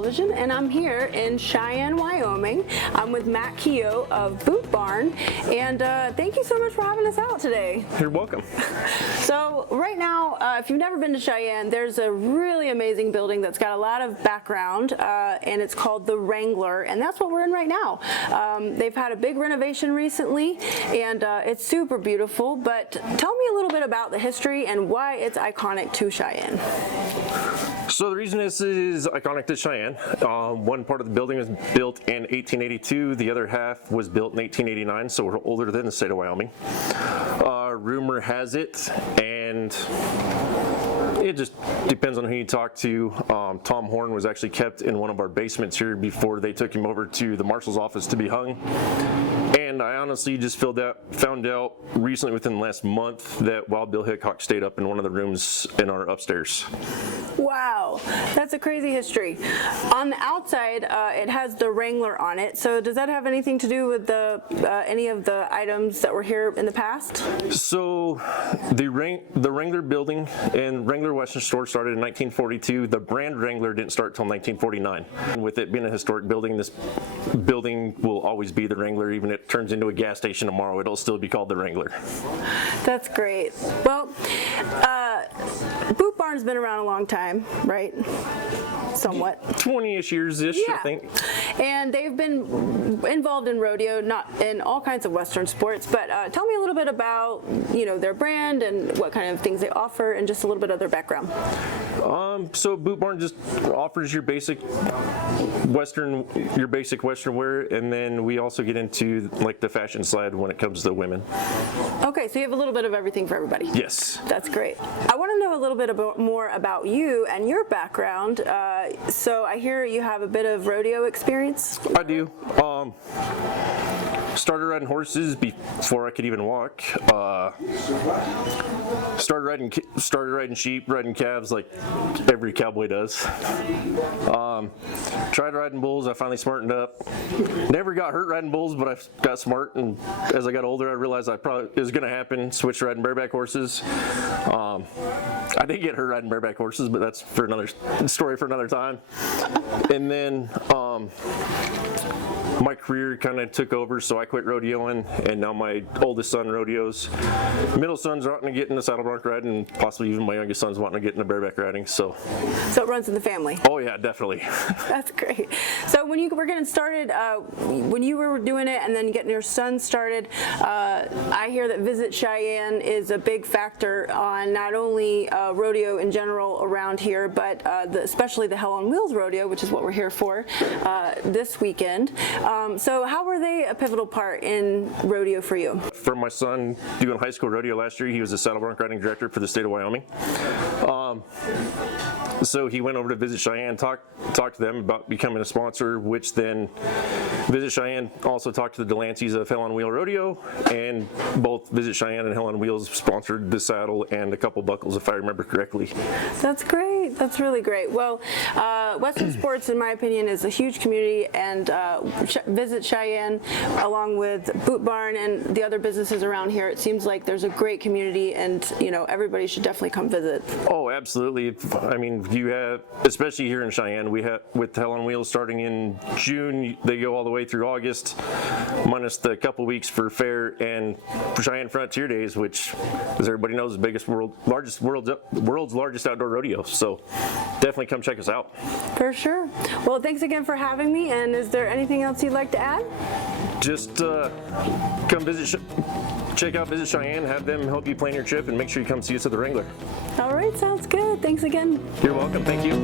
Television, and I'm here in Cheyenne, Wyoming. I'm with Matt Keogh of Boot Barn, and thank you so much for having us out today. You're welcome. So right now, if you've never been to Cheyenne, there's a really amazing building that's got a lot of background, and it's called the Wrangler, and that's what we're in right now. They've had a big renovation recently, and it's super beautiful, but tell me a little bit about the history and why it's iconic to Cheyenne. So the reason this is iconic to Cheyenne, one part of the building was built in 1882, the other half was built in 1889, so we're older than the state of Wyoming. Rumor has it, and it just depends on who you talk to. Tom Horn was actually kept in one of our basements here before they took him over to the marshal's office to be hung. And I honestly just found out recently within the last month that Wild Bill Hickok stayed up in one of the rooms in our upstairs. Wow, that's a crazy history. On the outside, it has the Wrangler on it. So does that have anything to do with any of the items that were here in the past? So the Wrangler building and Wrangler Western Store started in 1942. The brand Wrangler didn't start until 1949. And with it being a historic building, this building will always be the Wrangler. Even if it turns into a gas station tomorrow, it'll still be called the Wrangler. That's great. Well, Boot Barn's been around a long time, right? Somewhat. 20-ish years-ish, yeah. I think. And they've been involved in rodeo, not in all kinds of Western sports, but tell me a little bit about, their brand and what kind of things they offer and just a little bit of their background. So Boot Barn just offers your basic Western wear, and then we also get into like the fashion side when it comes to women. Okay, so you have a little bit of everything for everybody. Yes. That's great. I want to know a little bit more about you and your background. So I hear you have a bit of rodeo experience. I do. Started riding horses before I could even walk. Started riding sheep, riding calves like every cowboy does. Tried riding bulls. I finally smartened up. Never got hurt riding bulls, but I got smart, and as I got older, I realized it was going to happen. Switched riding bareback horses. I did get hurt riding bareback horses, but that's for another story for another time. And then my career kind of took over, so I quit rodeoing, and now my oldest son rodeos. Middle son's wanting to get into saddle bronc riding, and possibly even my youngest son's wanting to get into bareback riding. So it runs in the family. Oh yeah, definitely. That's great. So when you were getting started, when you were doing it and then getting your son started, I hear that Visit Cheyenne is a big factor on not only rodeo in general around here, but especially the Hell on Wheels rodeo, which is what we're here for this weekend. So how were they a pivotal part in rodeo for you? For my son doing high school rodeo last year, he was the saddle bronc riding director for the state of Wyoming. So he went over to Visit Cheyenne, talked to them about becoming a sponsor, which then Visit Cheyenne also talked to the Delanceys of Hell on Wheel Rodeo, and both Visit Cheyenne and Hell on Wheels sponsored the saddle and a couple buckles, if I remember correctly. That's great. That's really great. Well, Western sports, in my opinion, is a huge community, and Visit Cheyenne, along with Boot Barn and the other businesses around here, it seems like there's a great community, and everybody should definitely come visit. Oh, absolutely. I mean, you have, especially here in Cheyenne, we have with Hell on Wheels starting in June, they go all the way through August, minus the couple weeks for fair and for Cheyenne Frontier Days, which, as everybody knows, is the world's largest outdoor rodeo. So definitely come check us out. For sure. Well, thanks again for having me. And is there anything else you'd like to add? Just come check out Visit Cheyenne, have them help you plan your trip, and make sure you come see us at the Wrangler. All right, sounds good. Thanks again. You're welcome. Thank you.